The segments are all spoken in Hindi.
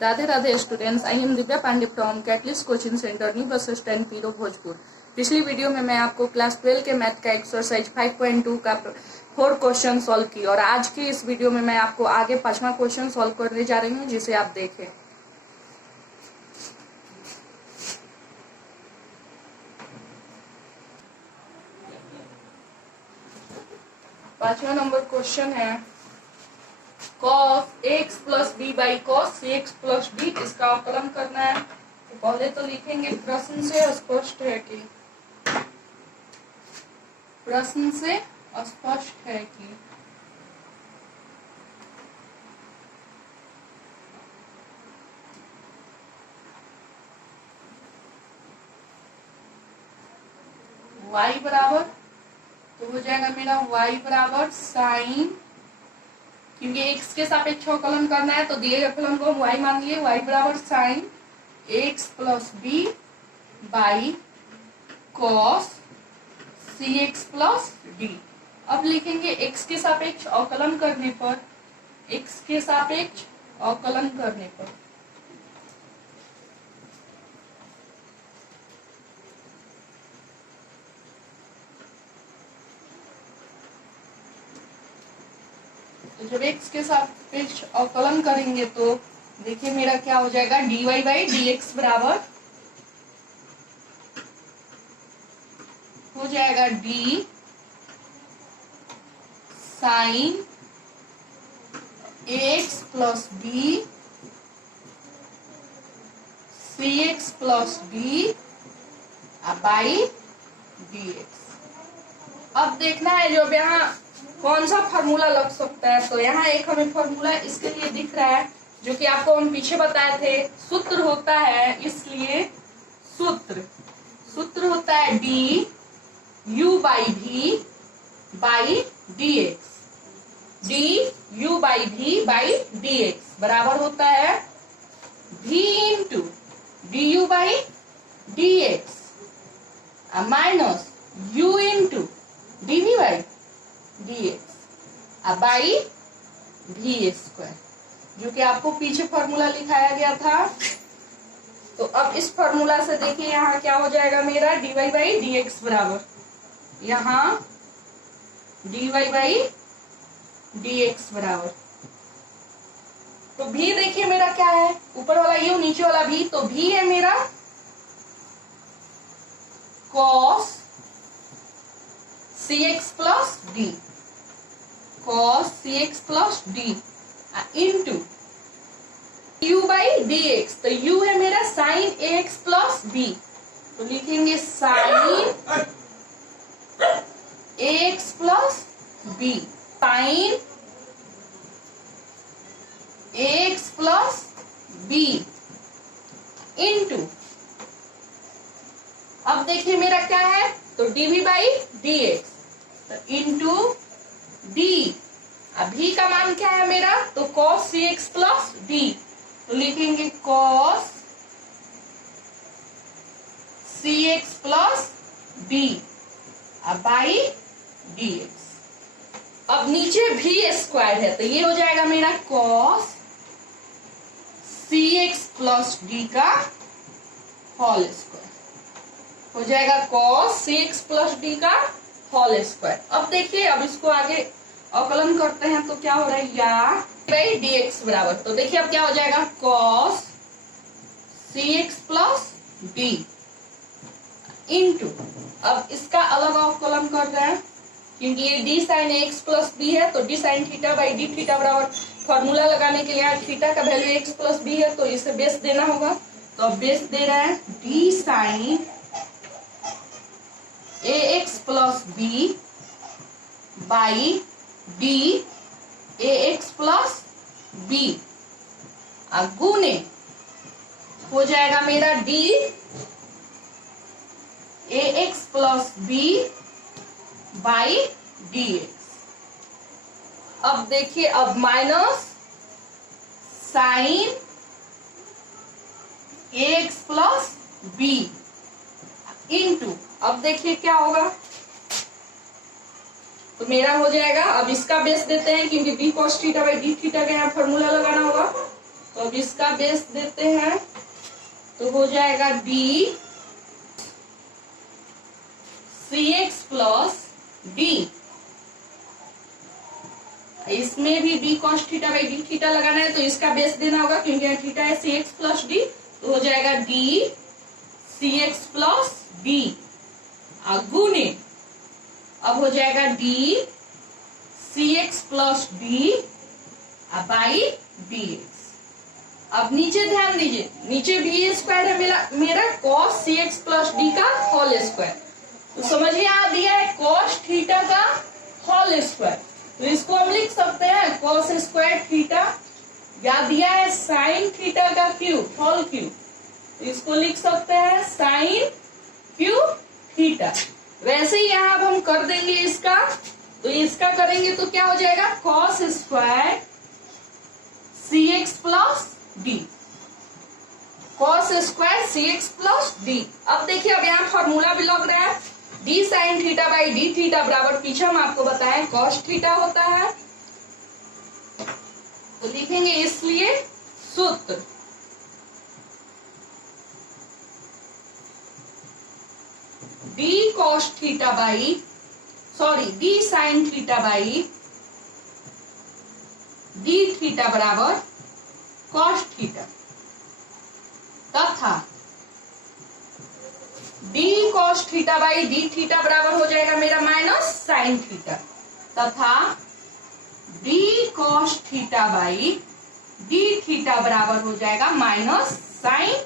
Radhe Radhe students, I am Divya Pandey from Catalyst coaching centre new bus stand Piro Bhojpur. पिछली वीडियो में मैं आपको क्लास 12 के मैथ का एक्सरसाइज 5.2 का 4 क्वेश्चन सॉल्व की और आज की इस वीडियो में मैं आपको आगे 5वां क्वेश्चन सॉल्व करने जा रही हूँ, जिसे आप देखें। पांचवा नंबर क्वेश्चन है cos x plus B by cos x plus d, इसका अवकलन करना है। तो पहले तो लिखेंगे प्रश्न से स्पष्ट है कि y बराबर, तो हो जाएगा मेरा y बराबर साइन, क्योंकि x के सापेक्ष अवकलन करना है तो दिए गए फलन को हम y मान लिए। y बराबर sine x plus B by cos cx plus D. अब लिखेंगे x के सापेक्ष अवकलन करने पर, तो जब x के सापेक्ष अवकलन करेंगे तो देखिए मेरा क्या हो जाएगा, dy बाई dx बराबर हो जाएगा d sine x plus b cx plus d by dx। अब देखना है जब यहाँ कौन सा फॉर्मूला लग सकता है, तो यहाँ एक हमें फॉर्मूला इसके लिए दिख रहा है जो कि आपको हम पीछे बताए थे। सूत्र होता है, इसलिए सूत्र होता है d u by v by d x. D u by v by d x बराबर होता है v into d u by d x minus u into d v by d x by v square, जो कि आपको पीछे फॉर्मूला लिखाया गया था। तो अब इस फॉर्मूला से देखिए यहाँ क्या हो जाएगा मेरा, d y by d x बराबर, यहाँ d y by d x बराबर, तो भी देखिए मेरा क्या है, ऊपर वाला यू नीचे वाला भी, तो भी है मेरा cos cx plus D, cos cx plus D into u by d x, तो u है मेरा साइन ax प्लस बी, तो लिखेंगे sine ax plus b, sine ax plus B into, अब देखिए मेरा क्या है, तो dv बाई डी एक्स, तो इंटू डी, अभी का मान क्या है मेरा, तो cos cx प्लस डी, तो लिखेंगे cos cx plus d by d x. अब नीचे भी स्क्वायर है तो ये हो जाएगा मेरा cos cx प्लस डी का होल स्क्वायर, हो जाएगा cos cx प्लस डी का होल स्क्वायर। अब देखिए, अब इसको आगे अवकलन करते हैं तो क्या हो रहा है, या बाई डी एक्स बराबर, तो देखिए अब क्या हो जाएगा cos cx plus D into, अब इसका अलग अवकलन कर रहे हैं क्योंकि ये d sine x plus b है, तो d sine theta by D theta बराबर, फॉर्मूला लगाने के लिए थीटा का वैल्यू एक्स प्लस बी है तो इसे बेस देना होगा, तो अब बेस दे रहे हैं d sine A x plus B by d a x plus b गुने हो जाएगा मेरा d a x plus B by d x. अब देखिए, अब माइनस साइन ए एक्स प्लस बी इंटू, अब देखिए क्या होगा, तो मेरा हो जाएगा, अब इसका बेस देते हैं क्योंकि b cos theta by D theta का यहाँ फॉर्मूला लगाना होगा, तो अब इसका बेस देते हैं तो हो जाएगा d c x plus d. इसमें भी d cos theta by D theta लगाना है तो इसका बेस देना होगा क्योंकि यहाँ थीटा है सी एक्स प्लस डी, तो हो जाएगा d c x plus d गुने अब हो जाएगा d c x plus d by d x. अब नीचे ध्यान दीजिए, नीचे बी स्क्वायर है मेरा cos c x plus d का होल स्क्वायर, तो समझिए आ दिया है कॉस थीटा का होल स्क्वायर, तो इसको हम लिख सकते हैं कॉस स्क्वायर थीटा, या दिया है साइन थीटा का क्यूब होल क्यूब, तो इसको लिख सकते हैं साइन क्यूब थीटा। वैसे ही यहाँ अब हम कर देंगे इसका, तो इसका करेंगे तो क्या हो जाएगा cos square C x plus D, cos square C x plus D. अब देखिए अब यहाँ फॉर्मूला भी लग रहा है D sine theta by D theta बराबर, पीछे हम आपको बताएं कॉस थीटा होता है, तो लिखेंगे इसलिए सूत्र D cos theta by D sine theta by D theta बराबर कॉस थीटा, तथा D cos theta by D theta बराबर हो जाएगा मेरा माइनस साइन थीटा, तथा D cos theta by D theta बराबर हो जाएगा माइनस साइन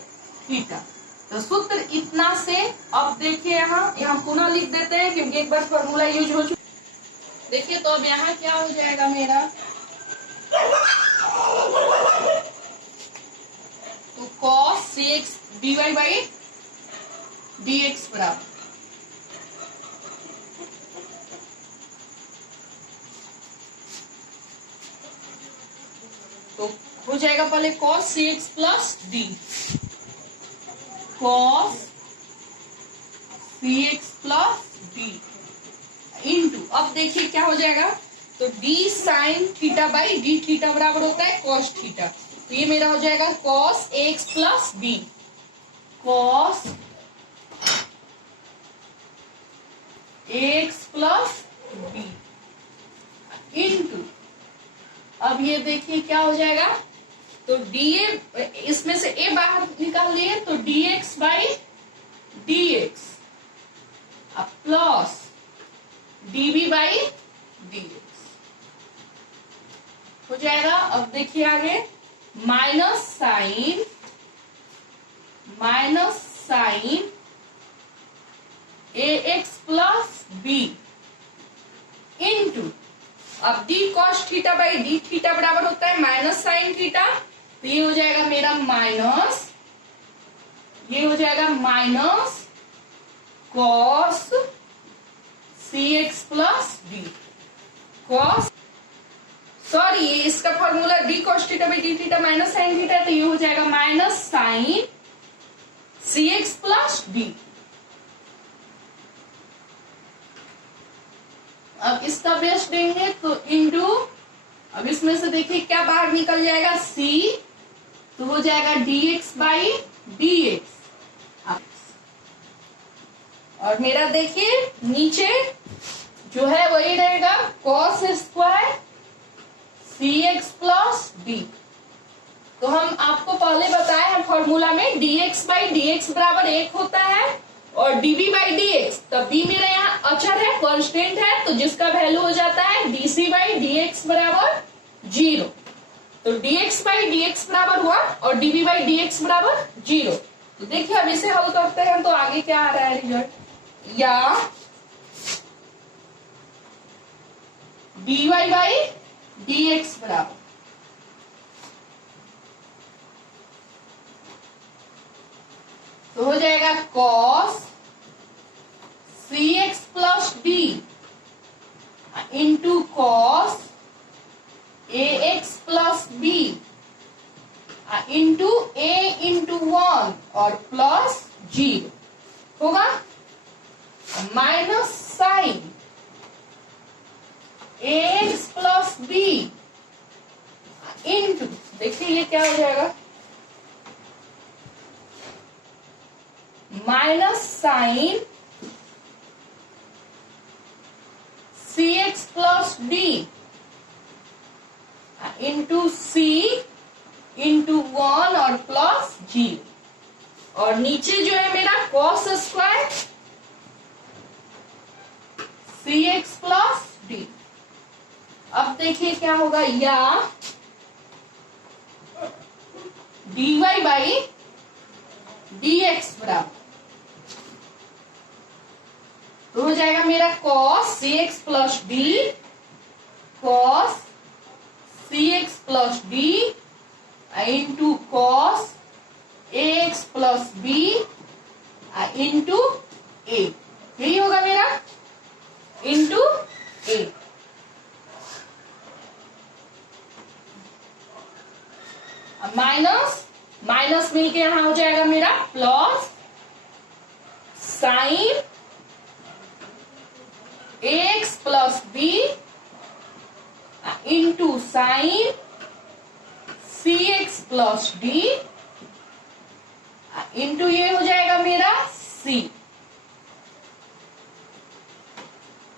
थीटा। तो सूत्र इतना से अब देखिए यहाँ पुनः लिख देते हैं क्योंकि एक बार फॉर्मूला यूज हो चुका। देखिए तो अब यहाँ क्या हो जाएगा मेरा, तो cos c x d y by d x बराबर तो हो जाएगा पहले cos c x plus D, cos c x plus D into, अब देखिए क्या हो जाएगा, तो d sine theta by D theta बराबर होता है कॉस थीटा, तो ये मेरा हो जाएगा cos x plus b, cos x plus B into, अब ये देखिए क्या हो जाएगा, तो डी ए इसमें से ए बाहर निकाल लिए तो d x by d x plus d b by d x हो जाएगा। अब देखिए आगे माइनस साइन ए एक्स प्लस बी इंटू, अब d cos theta by D theta बराबर होता है माइनस साइन थीटा, तो ये हो जाएगा मेरा माइनस, ये हो जाएगा minus cos c x plus D, cos इसका formula D cos theta by D theta minus sine theta, तो ये हो जाएगा minus sine C x plus D. अब इसका बेस देंगे तो इंटू, अब इसमें से देखिए क्या बाहर निकल जाएगा सी, तो हो जाएगा D x by d x, और मेरा देखिए नीचे जो है वही रहेगा cos square C x plus D. तो हम आपको पहले बताए हैं फॉर्मूला में D x by d x बराबर 1 होता है और डीबी बाई डी एक्स, तब बी मेरा यहाँ अचर है कांस्टेंट है, तो जिसका वैल्यू हो जाता है डीसी बाई डी एक्स बराबर 0, तो dx बाई डी एक्स बराबर हुआ और dv बाई डी एक्स बराबर 0। तो देखिए अब इसे हल करते हैं तो आगे क्या आ रहा है रिजल्ट, या dy बाई डी एक्स बराबर, तो हो जाएगा cos C x plus D into cos A x plus B into A into 1 और प्लस 0 होगा, माइनस साइन ए एक्स प्लस बी इंटू, देखिए ये क्या हो जाएगा, minus sine C x plus D into C into 1 और प्लस जी, और नीचे जो है मेरा cos square C x plus D. अब देखिए क्या होगा, या dy बाई dx बराबर, तो हो जाएगा मेरा cos cx plus D, cos cx plus D into cos ax plus B into A, यही होगा मेरा इंटू ए। माइनस माइनस मिलके यहां हो जाएगा मेरा plus sine x plus B into sine C x plus D into ये हो जाएगा मेरा सी,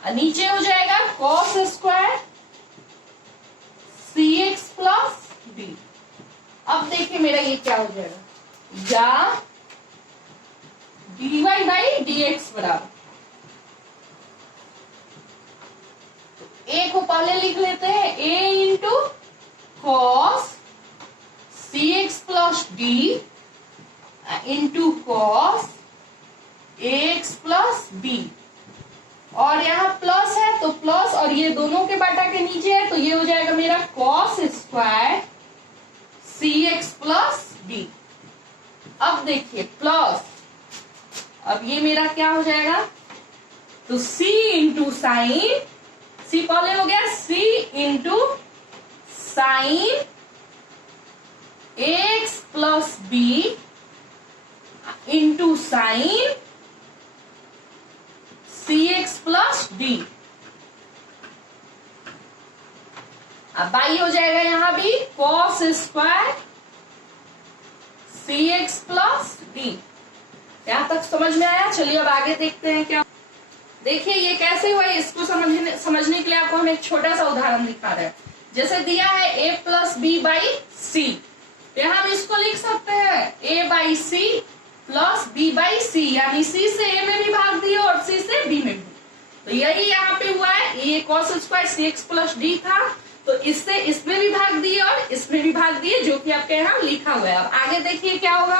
नीचे हो जाएगा cos square C x plus D. अब देखिए मेरा ये क्या हो जाएगा, या dy बाई dx बराबर, ए को पहले लिख लेते हैं, a into cos c x plus D into cos x plus b, और यहाँ प्लस है तो प्लस, और ये दोनों के बाटा के नीचे है तो ये हो जाएगा मेरा cos square C x plus D. अब देखिए प्लस, अब ये मेरा क्या हो जाएगा, तो c इंटू साइन, सी पहले हो गया, c into sine x plus B into sine C x plus D. अब बाई हो जाएगा यहां भी cos square C x plus D. यहां तक समझ में आया? चलिए अब आगे देखते हैं क्या। देखिए ये कैसे हुआ, इसको समझने के लिए आपको हम एक छोटा सा उदाहरण दिखा रहे हैं। जैसे दिया है a plus B by C, तो हम इसको लिख सकते हैं a by C plus b by C, यानी c से a में भी भाग दिया और c से b में भी। तो यही यहाँ पे हुआ है, ये cos square C x plus D था, तो इससे इसमें भी भाग दिए और इसमें भी भाग दिए, जो कि आपके यहाँ लिखा हुआ है। अब आगे देखिए क्या होगा,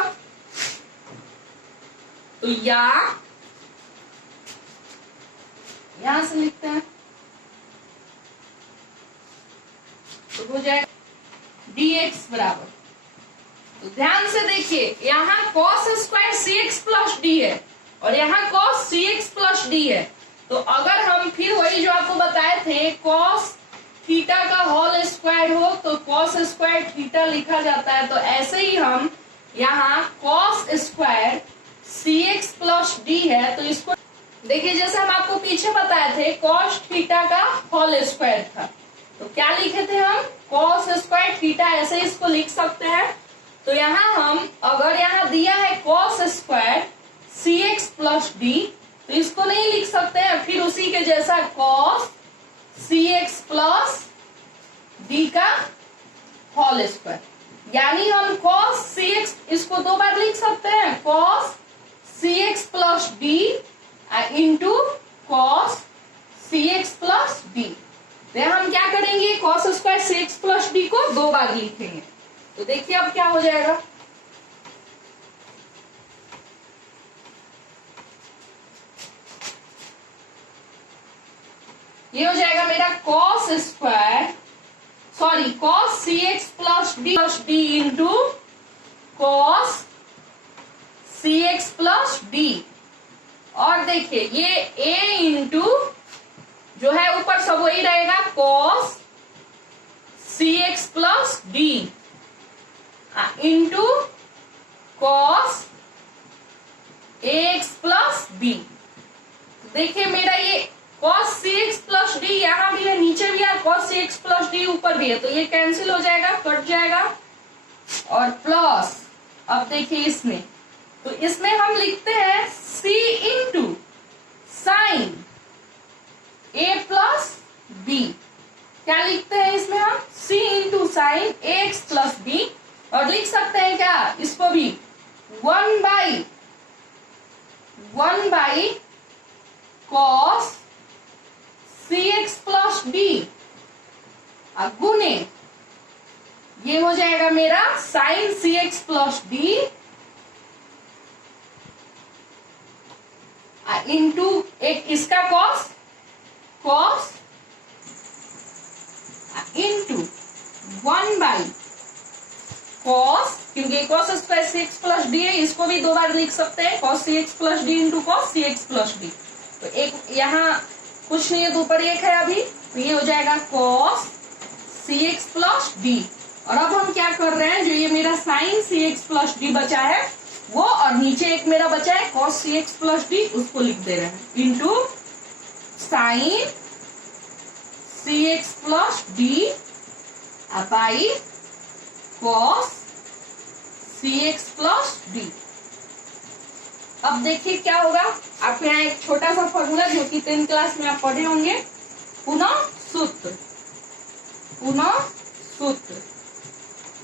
तो यहां से लिखते हैं, तो हो जाएगा dx बराबर, तो ध्यान से देखिए यहाँ cos square C x plus d है और यहाँ cos C x plus d है। तो अगर हम फिर वही जो आपको बताए थे, cos थीटा का होल स्क्वायर हो तो cos स्क्वायर थीटा लिखा जाता है, तो ऐसे ही हम यहाँ cos square C x plus d है, तो इसको देखिए जैसे हम आपको पीछे बताए थे cos थीटा का होल स्क्वायर था, तो क्या लिखे थे हम, cos स्क्वायर थीटा, ऐसे इसको लिख सकते हैं। तो यहाँ हम अगर यहाँ दिया है cos square C x plus D, तो इसको नहीं लिख सकते हैं, फिर उसी के जैसा cos C x plus d का होल स्क्वायर, यानी हम cos सी एक्स, इसको दो बार लिख सकते हैं, cos C x plus D into cos C x plus D. तो हम क्या करेंगे, cos square C x plus D को दो बार लिखेंगे। तो देखिए अब क्या हो जाएगा, ये हो जाएगा मेरा cos square, sorry cos C x plus D into cos C x plus D, और देखिए ये a इंटू जो है ऊपर सब वही रहेगा cos C x plus D into cos X plus B. देखिए मेरा ये cos C x plus D यहाँ भी है, नीचे भी है, cos C x plus D ऊपर भी है, तो ये कैंसिल हो जाएगा, कट जाएगा, और प्लस, अब देखिए इसमें, तो इसमें हम लिखते हैं c into sine a plus b। क्या लिखते हैं इसमें हम? c into sine ax plus b। और लिख सकते हैं क्या इसको भी? 1 by cos cx plus d गुने, ये हो जाएगा मेरा sine cx plus d into एक इसका कॉस इंटू 1 बाई कॉस, क्योंकि cos square cx plus d है, इसको भी 2 बार लिख सकते हैं, cos cx plus D into cos cx plus D. तो एक यहाँ कुछ नहीं है, 2 पर 1 है अभी, तो ये हो जाएगा कॉस cx प्लस डी। और अब हम क्या कर रहे हैं, जो ये मेरा साइन cx प्लस डी बचा है वो, और नीचे एक मेरा बचा है cos cx प्लस डी, उसको लिख दे रहे हैं into sine cx plus d by cos cx plus D. अब देखिए क्या होगा, आपके यहाँ एक छोटा सा फॉर्मूला जो कि 10th क्लास में आप पढ़े होंगे, पुनः सूत्र।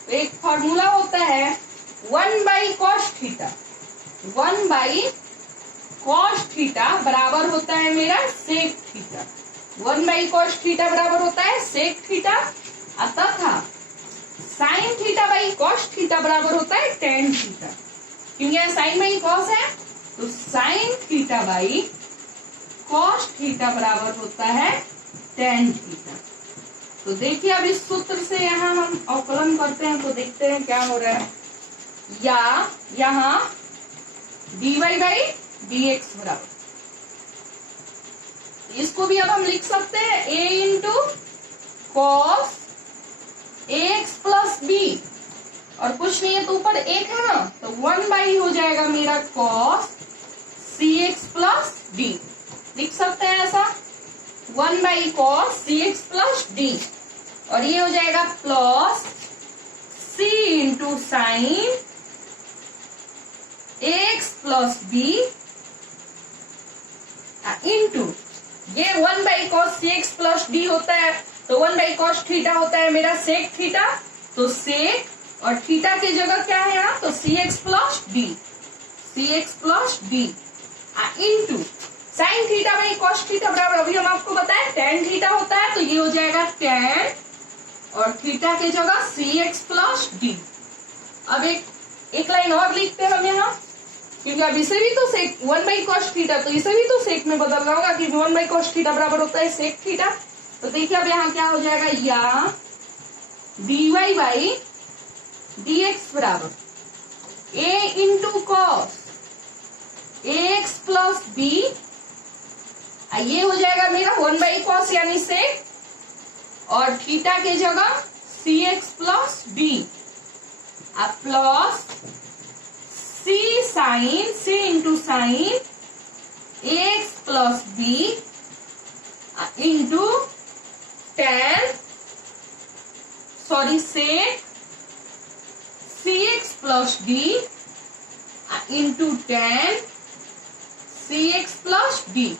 तो एक फॉर्मूला होता है 1 by cos theta, 1 by cos theta बराबर होता है मेरा sec theta, 1 by cos theta बराबर होता है सेक थीटा, तथा sine theta by cos theta बराबर होता है टेन थीटा। क्योंकि यहाँ साइन बाई कॉस है, तो sign theta by cos theta बराबर होता है टेन थीटा। तो देखिए अब इस सूत्र से यहाँ हम अवकलन करते हैं तो देखते हैं क्या हो रहा है। या यहाँ dy बाई dx बराबर, इसको भी अब हम लिख सकते हैं a into cos ax plus b, और कुछ नहीं है तो ऊपर 1 है ना, तो 1 बाई हो जाएगा मेरा कॉस cx प्लस d, लिख सकते हैं ऐसा 1 by cos cx plus d। और ये हो जाएगा plus c into sine ax plus b into ये 1 by cos cx plus d होता है, तो 1 बाई कॉस थीटा होता है मेरा सेक थीटा, तो सेक और थीटा की जगह क्या है यहाँ, तो cx plus d into sine theta by cos theta बराबर, अभी हम आपको बताएं टेन थीटा होता है, तो ये हो जाएगा टेन और थीटा की जगह cx प्लस d। अब एक लाइन और लिखते हैं हम यहाँ, क्योंकि अब इसे भी तो सेक 1 बाई कॉस थीटा, तो इसे भी तो सेक में बदलना होगा, क्योंकि 1 बाई कॉस थीटा बराबर होता है सेक थीटा। तो देखिए अब यहाँ क्या हो जाएगा, या dy बाई dx बराबर a into cos ax plus b, ये हो जाएगा मेरा 1 बाई कॉस यानी सेक, और थीटा की जगह cx plus d plus c into sine ax plus b into tan sec cx plus d into tan cx plus d।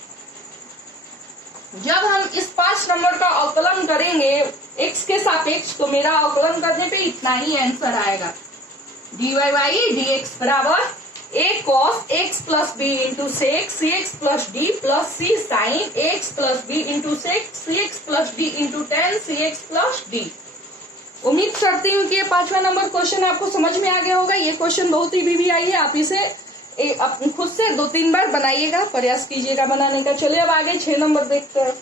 जब हम इस 5 नंबर का अवकलन करेंगे x के सापेक्ष, तो मेरा अवकलन करने पे इतना ही आंसर आएगा, dy बाई dx बराबर a cos x plus b into sec cx plus d plus c sine x plus b into sec cx plus d into tan cx plus d। उम्मीद करती हूँ कि ये 5वां नंबर क्वेश्चन आपको समझ में आ गया होगा। ये क्वेश्चन बहुत ही भी आई है, आप इसे खुद से 2-3 बार बनाइएगा, प्रयास कीजिएगा बनाने का। चलिए अब आगे 6 नंबर देखते हैं।